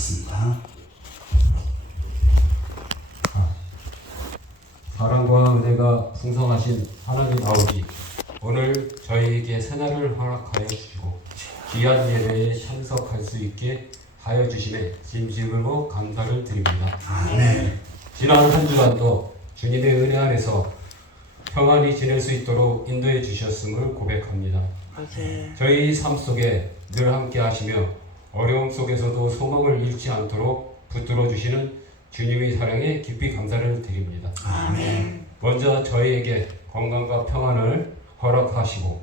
기도하겠습니다. 사랑과 은혜가 풍성하신 하나님 아버지, 오늘 저희에게 새날을 허락하여 주시고 귀한 예배에 참석할 수 있게 하여 주심에 진심으로 감사를 드립니다. 아멘. 지난 한 주간도 주님의 은혜 안에서 평안히 지낼 수 있도록 인도해 주셨음을 고백합니다. 저희 삶 속에 늘 함께 하시며 어려움 속에서도 소망을 잃지 않도록 붙들어 주시는 주님의 사랑에 깊이 감사를 드립니다. 아멘. 먼저 저희에게 건강과 평안을 허락하시고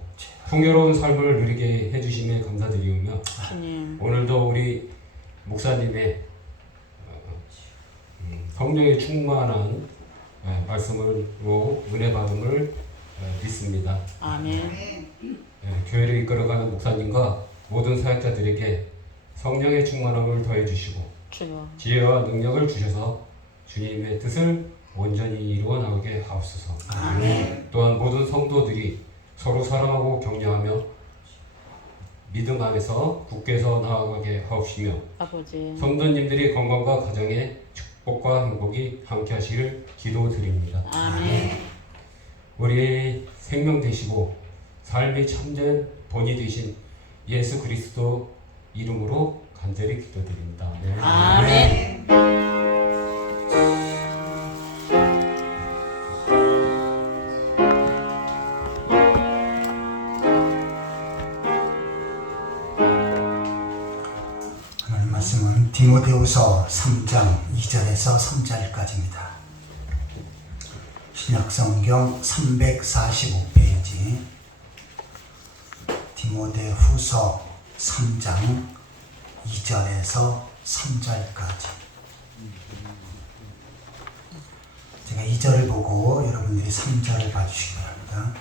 풍요로운 삶을 누리게 해주심에 감사드리며 오늘도 우리 목사님의 성령에 충만한 말씀으로 은혜 받음을 믿습니다. 아멘. 교회를 이끌어가는 목사님과 모든 사역자들에게 성령의 충만함을 더해주시고 지혜와 능력을 주셔서 주님의 뜻을 온전히 이루어 나오게 하옵소서. 아멘. 또한 모든 성도들이 서로 사랑하고 격려하며 믿음 안에서 굳게 서 나아가게 하옵시며 아버지 성도님들이 건강과 가정에 축복과 행복이 함께 하시기를 기도드립니다. 아멘. 우리의 생명 되시고 삶의 참된 본이 되신 예수 그리스도 이름으로 간절히 기도드립니다. 네. 아멘. 하나님 말씀은 디모데후서 3장 2절에서 3절까지입니다. 신약성경 345페이지 디모데후서 3장 2절에서 3절까지. 제가 2절을 보고 여러분들이 3절을 봐주시기 바랍니다.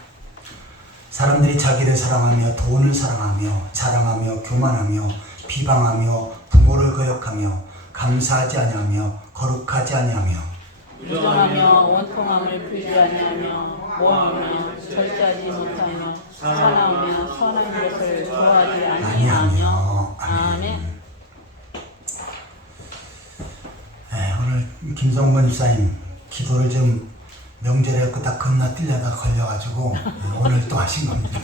사람들이 자기를 사랑하며 돈을 사랑하며 자랑하며 교만하며 비방하며 부모를 거역하며 감사하지 아니하며 거룩하지 아니하며 부정하며 원통함을 풀지 아니하며 모함하며 절제하지 못하며 사나우며 선한 것을 좋아하지 아니하며. 아멘. 네, 오늘 김성근 집사님 기도를 좀 명절에 딱 건너뛰려다 걸려가지고 오늘 또 하신 겁니다.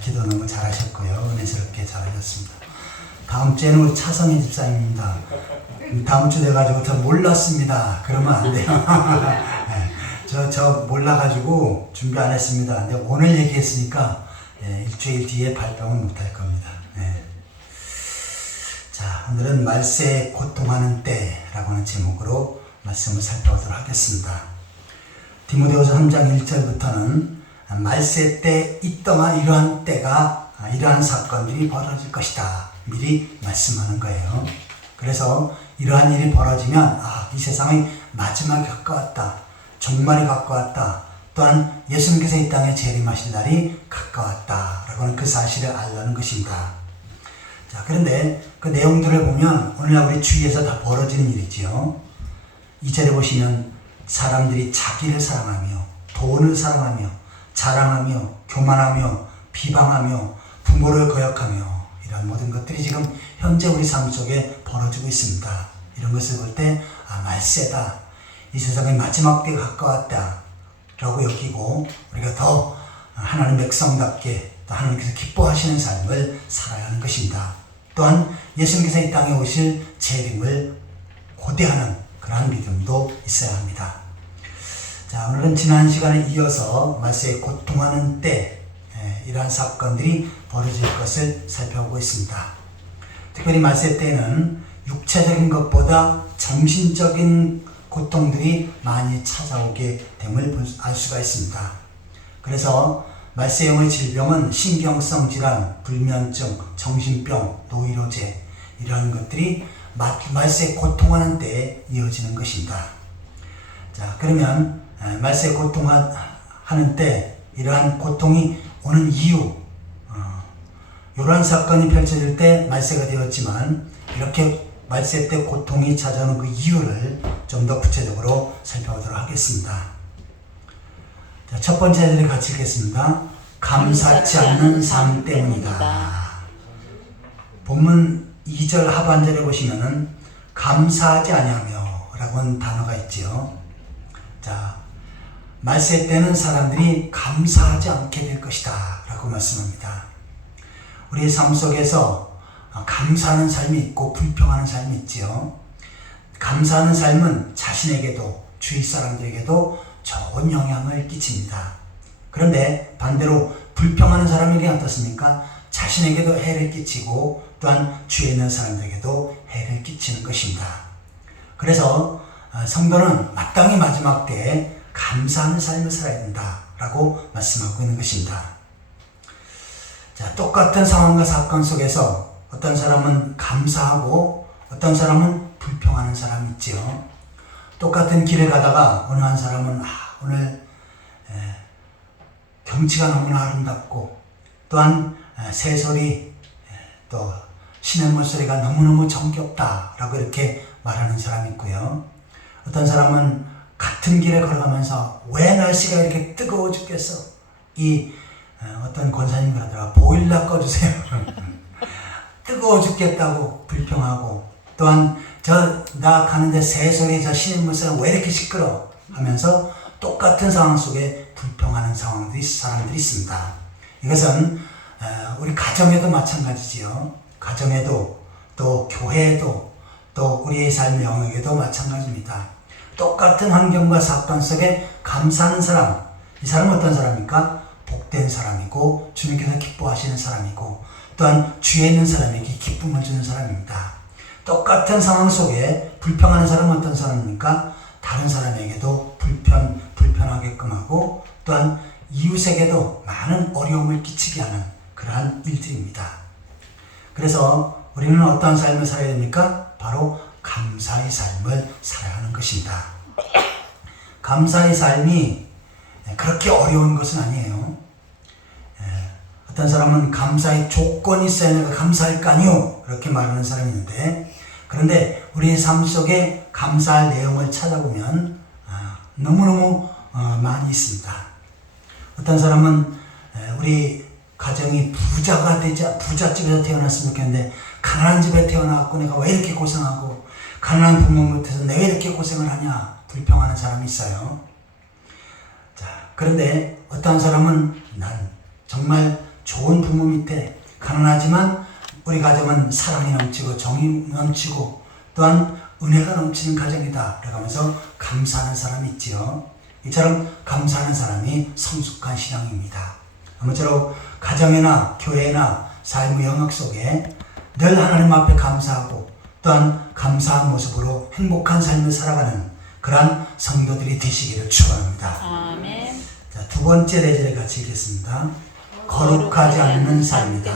기도 너무 잘하셨고요. 은혜스럽게 잘하셨습니다. 다음 주에는 우리 차성희 집사님입니다. 다음 주 돼가지고 저 몰랐습니다. 그러면 안 돼요. 저 몰라가지고 준비 안 했습니다. 근데 오늘 얘기했으니까 일주일 뒤에 발표는 못할 겁니다. 자, 오늘은 말세에 고통하는 때라고 하는 제목으로 말씀을 살펴보도록 하겠습니다. 디모데후서 3장 1절부터는 말세 때 있더만 이러한 때가 이러한 사건들이 벌어질 것이다. 미리 말씀하는 거예요. 그래서 이러한 일이 벌어지면 이 세상의 마지막이 가까웠다. 종말이 가까웠다. 또한 예수님께서 이 땅에 재림하실 날이 가까웠다. 라고 하는 그 사실을 알라는 것입니다. 자, 그런데 그 내용들을 보면 오늘날 우리 주위에서 다 벌어지는 일이지요. 2절에 보시면 사람들이 자기를 사랑하며 돈을 사랑하며 자랑하며 교만하며 비방하며 부모를 거역하며 이런 모든 것들이 지금 현재 우리 삶 속에 벌어지고 있습니다. 이런 것을 볼 때 말세다. 이 세상의 마지막 때가 가까웠다 라고 여기고 우리가 더 하나님 백성답게 또 하나님께서 기뻐하시는 삶을 살아야 하는 것입니다. 또한 예수님께서 이 땅에 오실 재림을 고대하는 그러한 믿음도 있어야 합니다. 자, 오늘은 지난 시간에 이어서 말세에 고통하는 때 이러한 사건들이 벌어질 것을 살펴보고 있습니다. 특별히 말세 때는 육체적인 것보다 정신적인 고통들이 많이 찾아오게 됨을 알 수가 있습니다. 그래서 말세형의 질병은 신경성 질환, 불면증, 정신병, 노이로제 이러한 것들이 말세에 고통하는 때에 이어지는 것입니다. 자, 그러면 말세에 고통하는 때 이러한 고통이 오는 이유, 이러한 사건이 펼쳐질 때 말세가 되었지만 이렇게 말세 때 고통이 찾아오는 그 이유를 좀 더 구체적으로 살펴보도록 하겠습니다. 자, 첫 번째 자리를 같이 읽겠습니다. 감사치 않는 삶 때문이다. 본문 2절 하반절에 보시면은 감사하지 아니하며 라고 하는 단어가 있지요. 자, 말세 때는 사람들이 감사하지 않게 될 것이다 라고 말씀합니다. 우리의 삶 속에서 감사하는 삶이 있고 불평하는 삶이 있지요. 감사하는 삶은 자신에게도 주위 사람들에게도 좋은 영향을 끼칩니다. 그런데 반대로 불평하는 사람에게 어떻습니까? 자신에게도 해를 끼치고 또한 주위에 있는 사람들에게도 해를 끼치는 것입니다. 그래서 성도는 마땅히 마지막 때에 감사하는 삶을 살아야 된다라고 말씀하고 있는 것입니다. 자, 똑같은 상황과 사건 속에서 어떤 사람은 감사하고 어떤 사람은 불평하는 사람이 있지요. 똑같은 길을 가다가 어느 한 사람은 오늘 경치가 너무나 아름답고 또한 새소리 또 시냇물 소리가 너무너무 정겹다라고 이렇게 말하는 사람이 있고요. 어떤 사람은 같은 길에 걸어가면서 왜 날씨가 이렇게 뜨거워 죽겠어? 어떤 권사님 그러더라. 보일러 꺼주세요. 뜨거워 죽겠다고 불평하고 또한 나 가는데 새소리 저 시냇물 소리가 왜 이렇게 시끄러? 하면서 똑같은 상황 속에 불평하는 사람들이 있습니다. 이것은 우리 가정에도 마찬가지지요. 가정에도 또 교회에도 또 우리의 삶의 영역에도 마찬가지입니다. 똑같은 환경과 사건 속에 감사하는 사람, 이 사람은 어떤 사람입니까? 복된 사람이고 주님께서 기뻐하시는 사람이고 또한 주위에 있는 사람에게 기쁨을 주는 사람입니다. 똑같은 상황 속에 불평하는 사람은 어떤 사람입니까? 다른 사람에게도 불편하게끔 하고 또한 이웃에게도 많은 어려움을 끼치게 하는 그러한 일들입니다. 그래서 우리는 어떠한 삶을 살아야 됩니까? 바로 감사의 삶을 살아야 하는 것입니다. 감사의 삶이 그렇게 어려운 것은 아니에요. 어떤 사람은 감사의 조건이 있어야 내가 감사할 거 아니요 그렇게 말하는 사람이 있는데 그런데 우리의 삶 속에 감사할 내용을 찾아보면 너무너무 많이 있습니다. 어떤 사람은 우리 가정이 부잣집에서 태어났으면 좋겠는데 가난한 집에 태어나고 내가 왜 이렇게 고생하고 가난한 부모 밑에서 내가 왜 이렇게 고생을 하냐 불평하는 사람이 있어요. 자, 그런데 어떤 사람은 난 정말 좋은 부모 밑에 가난하지만 우리 가정은 사랑이 넘치고 정이 넘치고 또한 은혜가 넘치는 가정이다 라고 하면서 감사하는 사람이 있지요. 이처럼 감사하는 사람이 성숙한 신앙입니다. 아무쪼록 가정이나 교회나 삶의 영역 속에 늘 하나님 앞에 감사하고 또한 감사한 모습으로 행복한 삶을 살아가는 그러한 성도들이 되시기를 축원합니다. 아멘. 자, 두 번째 대절에 같이 읽겠습니다. 거룩하지 않는 삶이다.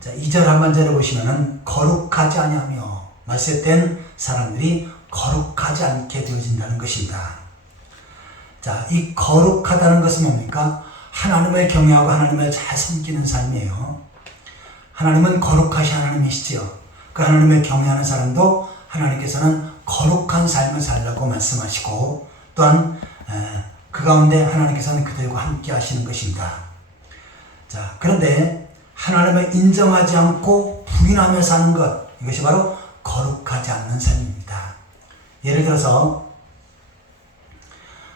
자, 2절 하반절에 보시면은 거룩하지 아니하며 말세 땐 사람들이 거룩하지 않게 되어진다는 것입니다. 자, 이 거룩하다는 것은 뭡니까? 하나님을 경외하고 하나님을 잘 섬기는 삶이에요. 하나님은 거룩하신 하나님이시지요. 그 하나님을 경외하는 사람도 하나님께서는 거룩한 삶을 살라고 말씀하시고 또한 그 가운데 하나님께서는 그들과 함께 하시는 것입니다. 자, 그런데 하나님을 인정하지 않고 부인하며 사는 것, 이것이 바로 거룩하지 않는 삶입니다. 예를 들어서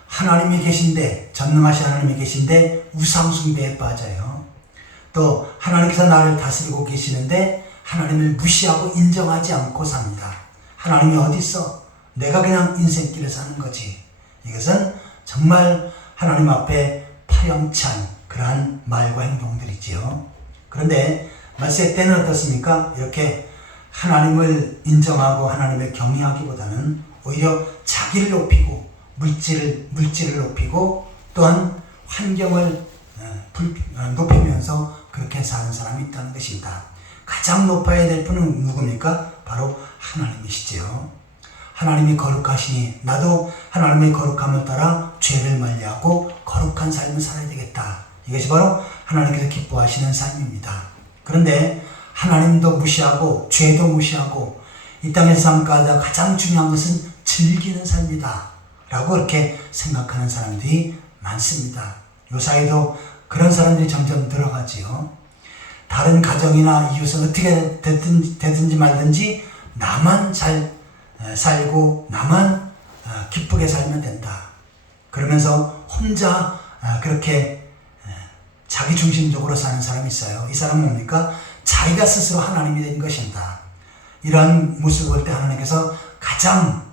하나님이 계신데, 전능하신 하나님이 계신데 우상 숭배에 빠져요. 또 하나님께서 나를 다스리고 계시는데 하나님을 무시하고 인정하지 않고 삽니다. 하나님이 어디 있어? 내가 그냥 인생길을 사는 거지. 이것은 정말 하나님 앞에 파렴치한 그러한 말과 행동들이지요. 그런데 말세 때는 어떻습니까? 이렇게 하나님을 인정하고 하나님을 경외하기보다는 오히려 자기를 높이고 물질을 높이고 또한 환경을 높이면서 그렇게 사는 사람이 있다는 것입니다. 가장 높아야 될 분은 누굽니까? 바로 하나님이시지요. 하나님이 거룩하시니 나도 하나님의 거룩함을 따라 죄를 멀리하고 거룩한 삶을 살아야 되겠다. 이것이 바로 하나님께서 기뻐하시는 삶입니다. 그런데 하나님도 무시하고 죄도 무시하고 이 땅의 삶 가운데 가장 중요한 것은 즐기는 삶이다 라고 이렇게 생각하는 사람들이 많습니다. 요사이도 그런 사람들이 점점 늘어가지요. 다른 가정이나 이웃은 어떻게 되든지 말든지 나만 잘 살고 나만 기쁘게 살면 된다. 그러면서 혼자 그렇게 자기 중심적으로 사는 사람이 있어요. 이 사람은 뭡니까? 자기가 스스로 하나님이 된 것입니다. 이러한 모습을 볼 때 하나님께서 가장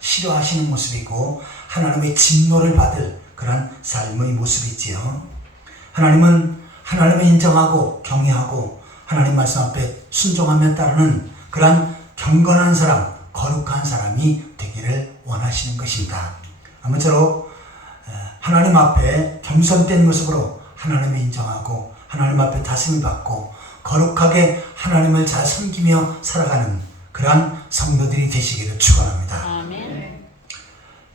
싫어하시는 모습이고 하나님의 진노를 받을 그러한 삶의 모습이지요. 하나님은 하나님을 인정하고 경외하고 하나님 말씀 앞에 순종하며 따르는 그러한 경건한 사람, 거룩한 사람이 되기를 원하시는 것입니다. 아무쪼록 하나님 앞에 겸손된 모습으로 하나님을 인정하고 하나님 앞에 다스림을 받고 거룩하게 하나님을 잘 섬기며 살아가는 그러한 성도들이 되시기를 축원합니다. 아멘.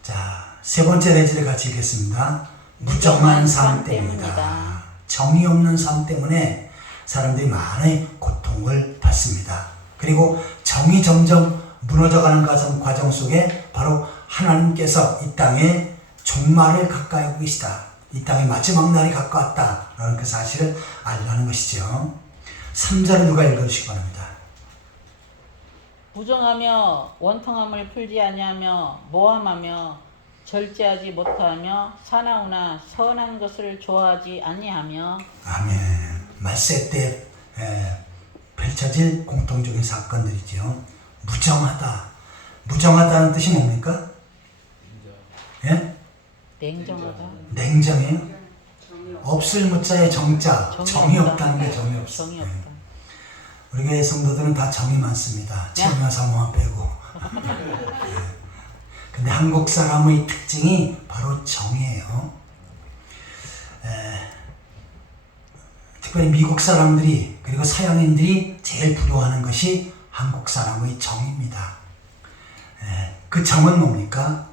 자, 세 번째 내지를 같이 읽겠습니다. 무정한 삶 때문이다. 정이 없는 삶 때문에 사람들이 많은 고통을 받습니다. 그리고 정이 점점 무너져가는 과정 속에 바로 하나님께서 이 땅에 종말을 가까이 하고 계시다. 이 땅의 마지막 날이 가까웠다라는 그 사실을 알라는 것이죠. 3절을 누가 읽어주시기 바랍니다. 부정하며 원통함을 풀지 아니하며 모함하며 절제하지 못하며 사나우나 선한 것을 좋아하지 아니하며. 아멘. 말세 때 펼쳐질 공통적인 사건들이죠. 무정하다. 무정하다는 뜻이 뭡니까? 예? 냉정하다. 냉정해요? 없을 무자에 정자. 정이 없다는 게 정이 없어. 정이 없다. 우리 교회 성도들은 다 정이 많습니다. 체험과 사모만 빼고. 근데 한국 사람의 특징이 바로 정이에요. 특별히 미국 사람들이 그리고 서양인들이 제일 부러워하는 것이 한국 사람의 정입니다. 그 정은 뭡니까?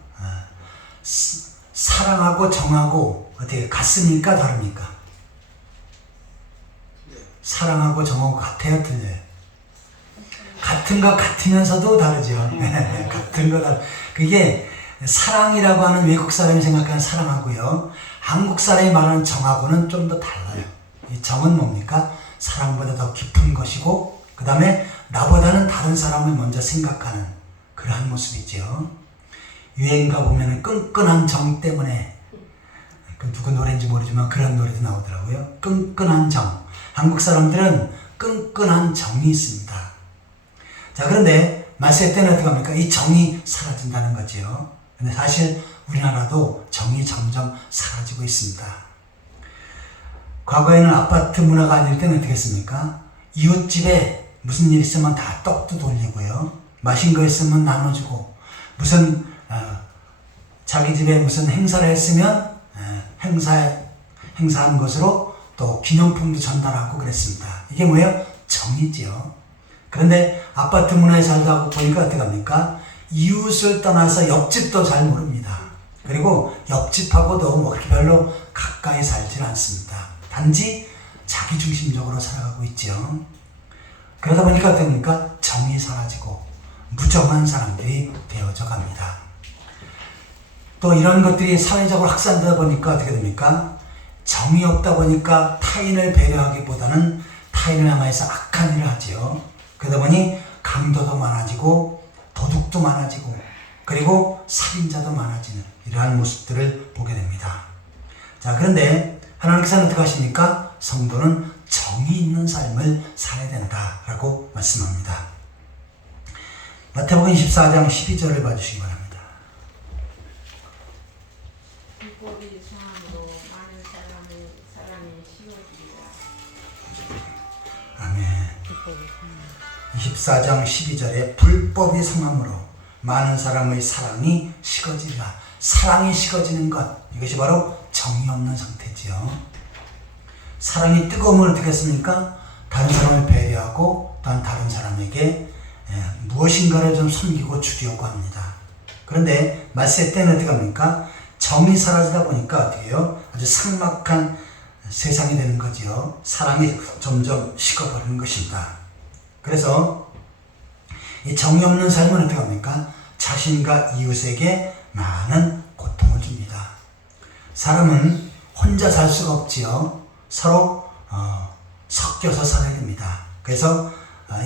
사랑하고 정하고 어떻게 같습니까? 다릅니까? 사랑하고 정하고 같아요? 틀려요? 같은 것 같으면서도 다르죠. 같은 거 다르. 그게 사랑이라고 하는 외국 사람이 생각하는 사랑하고요. 한국 사람이 말하는 정하고는 좀 더 달라요. 이 정은 뭡니까? 사랑보다 더 깊은 것이고 그 다음에 나보다는 다른 사람을 먼저 생각하는 그러한 모습이죠. 유행가 보면 끈끈한 정 때문에 그 누구 노래인지 모르지만 그런 노래도 나오더라고요. 끈끈한 정. 한국 사람들은 끈끈한 정이 있습니다. 자, 그런데 말세 때는 어떻게 합니까? 이 정이 사라진다는 거죠. 근데 사실 우리나라도 정이 점점 사라지고 있습니다. 과거에는 아파트 문화가 아닐 때는 어떻게 했습니까? 이웃집에 무슨 일 있으면 다 떡도 돌리고요. 마신 거 있으면 나눠주고, 무슨 자기 집에 무슨 행사를 했으면 행사한 것으로 또 기념품도 전달하고 그랬습니다. 이게 뭐예요? 정이지요. 그런데 아파트 문화에 살다 보니까 어떻게 합니까? 이웃을 떠나서 옆집도 잘 모릅니다. 그리고 옆집하고도 뭐 그렇게 별로 가까이 살질 않습니다. 단지 자기 중심적으로 살아가고 있죠. 그러다 보니까 어떻게 됩니까? 정이 사라지고 무정한 사람들이 되어져 갑니다. 또 이런 것들이 사회적으로 확산되다 보니까 어떻게 됩니까? 정이 없다 보니까 타인을 배려하기보다는 타인을 향해서 악한 일을 하지요. 그러다 보니 강도도 많아지고 도둑도 많아지고 그리고 살인자도 많아지는 이러한 모습들을 보게 됩니다. 자, 그런데 하나님께서는 어떻게 하십니까? 성도는 정이 있는 삶을 살아야 된다라고 말씀합니다. 마태복음 24장 12절을 봐주시기 바랍니다. 불법이 성함으로 많은 사람이 쉬워지리라. 아멘. 24장 12절에 불법이 성함으로 많은 사람의 사랑이 식어지리라. 사랑이 식어지는 것, 이것이 바로 정이 없는 상태지요. 사랑이 뜨거움을 어떻게 했습니까? 다른 사람을 배려하고 또한 다른 사람에게 무엇인가를 좀 섬기고 주려고 합니다. 그런데 말세 때는 어떻게 합니까? 정이 사라지다 보니까 어떻게 해요? 아주 삭막한 세상이 되는 거지요. 사랑이 점점 식어버리는 것입니다. 그래서 이 정이 없는 삶은 어떻게 합니까? 자신과 이웃에게 많은 고통을 줍니다. 사람은 혼자 살 수가 없지요. 서로 섞여서 살아야 됩니다. 그래서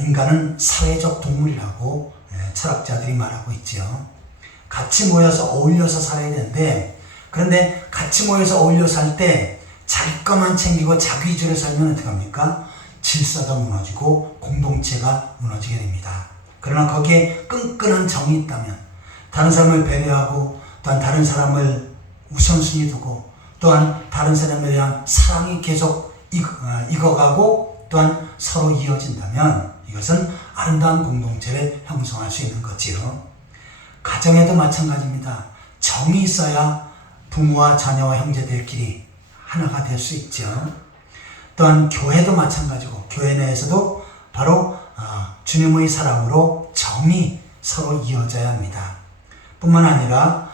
인간은 사회적 동물이라고 철학자들이 말하고 있죠. 같이 모여서 어울려서 살아야 되는데, 그런데 같이 모여서 어울려 살 때 자기 것만 챙기고 자기 위주로 살면 어떻게 합니까? 질서가 무너지고 공동체가 무너지게 됩니다. 그러나 거기에 끈끈한 정이 있다면, 다른 사람을 배려하고 또한 다른 사람을 우선순위 두고 또한 다른 사람에 대한 사랑이 계속 익어가고 또한 서로 이어진다면 이것은 아름다운 공동체를 형성할 수 있는 거지요. 가정에도 마찬가지입니다. 정이 있어야 부모와 자녀와 형제들끼리 하나가 될 수 있죠. 또한 교회도 마찬가지고, 교회 내에서도 바로 주님의 사랑으로 정이 서로 이어져야 합니다. 뿐만 아니라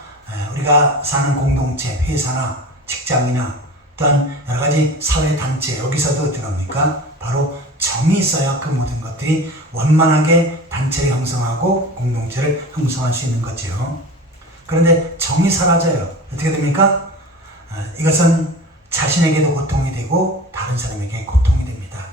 우리가 사는 공동체, 회사나 직장이나 또한 여러 가지 사회단체, 여기서도 어떻게 합니까? 바로 정이 있어야 그 모든 것들이 원만하게 단체를 형성하고 공동체를 형성할 수 있는 거죠. 그런데 정이 사라져요. 어떻게 됩니까? 이것은 자신에게도 고통이 되고 다른 사람에게 고통이 됩니다.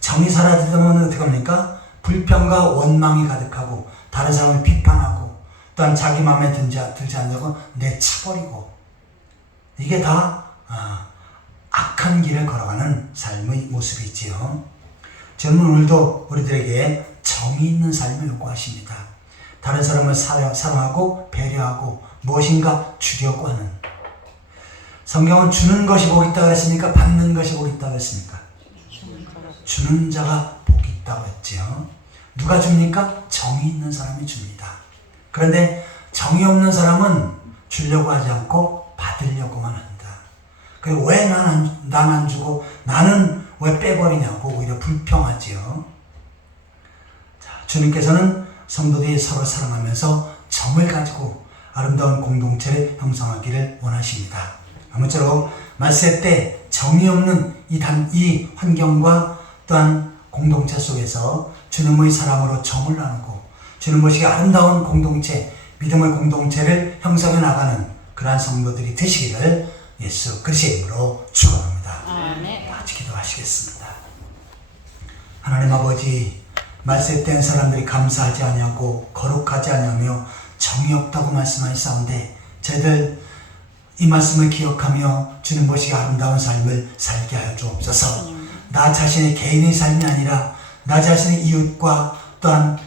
정이 사라지면 어떻게 합니까? 불평과 원망이 가득하고 다른 사람을 비판하고 또한 자기 마음에 들지 않냐고 내쳐버리고, 이게 다 악한 길을 걸어가는 삶의 모습이지요. 저는 오늘도 우리들에게 정이 있는 삶을 요구하십니다. 다른 사람을 사랑하고 배려하고 무엇인가 주려고 하는. 성경은 주는 것이 복이 있다고 했습니까? 받는 것이 복이 있다고 했습니까? 주는 자가 복이 있다고 했지요. 누가 줍니까? 정이 있는 사람이 줍니다. 그런데 정이 없는 사람은 주려고 하지 않고 받으려고만 합니다. 그리고 왜 난 안 주고 나는 왜 빼버리냐고 오히려 불평하지요. 자, 주님께서는 성도들이 서로 사랑하면서 정을 가지고 아름다운 공동체를 형성하기를 원하십니다. 아무쪼록 말세 때 정이 없는 이 환경과 또한 공동체 속에서 주님의 사랑으로 정을 나누고 주님 모시기 아름다운 공동체, 믿음의 공동체를 형성해 나가는 그러한 성도들이 되시기를 예수 그리스도의 이름으로 축원합니다. 아멘. 같이 기도하시겠습니다. 하나님 아버지, 말세 땐 사람들이 감사하지 아니하고 거룩하지 아니하며 정이 없다고 말씀하셨사온데 저희들 이 말씀을 기억하며 주님 모시기 아름다운 삶을 살게 하여 주옵소서. 나 자신의 개인의 삶이 아니라 나 자신의 이웃과 또한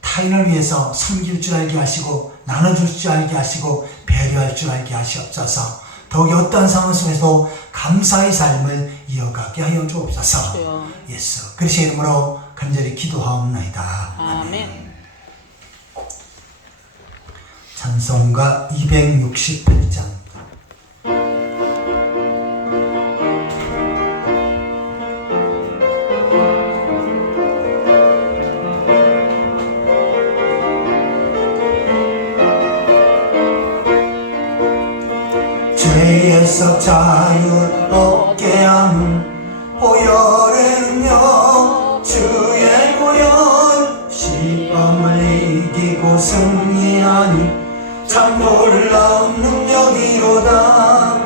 타인을 위해서 섬길 줄 알게 하시고 나눠줄 줄 알게 하시고 배려할 줄 알게 하시옵소서. 더욱이 어떤 상황 속에서도 감사의 삶을 이어가게 하여 주옵소서. 예수 그리스도의 이름으로 간절히 기도하옵나이다. 아멘. 찬송가 268장. 죄에서 자유를 얻게 하는 보혈의 능력, 주의 보혈, 시험을 이기고 승리하니 참 놀라운 능력이로다.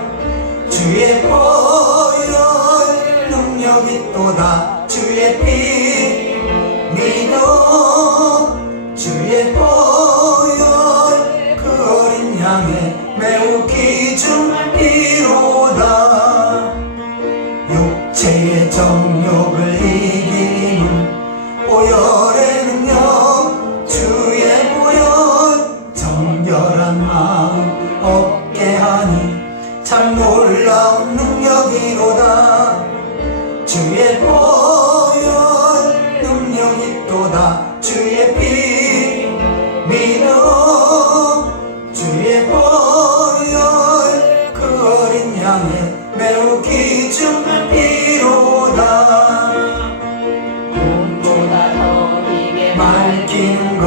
주의 보혈 능력이 또다. 주의 피 믿어. 주의 보혈 그 어린 양의 매우 귀중한 피로다. 육체의 정욕을 이기는 보혈의 능력, 주의 보혈 정결한 마음 얻게 하니 참 놀라운 능력이로다. 주의 보혈 능력이 또다. 주의 피 믿어. 주의 보혈 그 어린 양의 매우 귀중한 피로다. 돈보다 더 이게 맑히는 것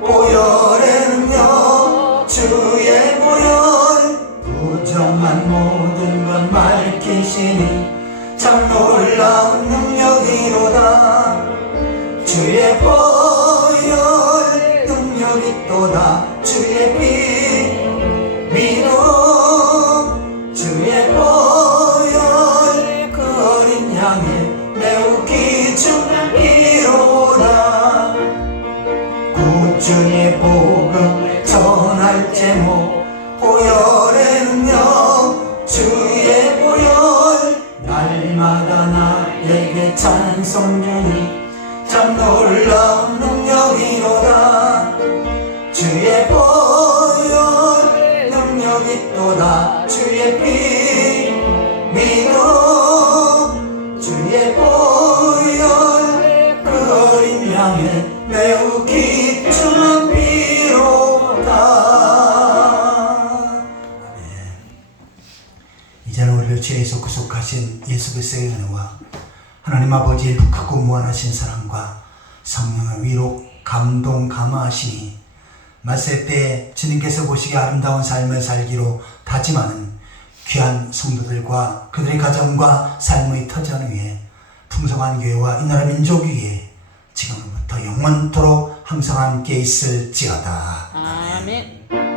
보혈의 능력, 주의 보혈 부정한 모든 것 맑히시니 참 놀라운 능력이로다. 주의 보혈 능력이 또다. 주의 피 믿어. 주의 보혈 그 어린 양의 주의 복음을 전할 제목 보혈의 능력 주의 보혈 날마다 나에게 찬송 주니 참 놀라운 능력이로다 주의 보혈 능력이 있도다 주의 피 믿어 주의 보혈 그 어린 양의 매우 기중한 피로다. 아멘. 이제는 우리를 죄에서 구속하신 예수 그리스도의 은혜와 하나님 아버지의 크고 무한하신 사랑과 성령의 위로 감동 감화하시니 말세 때 주님께서 보시기에 아름다운 삶을 살기로 다짐하는 귀한 성도들과 그들의 가정과 삶의 터전 위에 풍성한 교회와 이 나라 민족 위에 지금부터 영원토록 항상 함께 있을지어다. 아멘.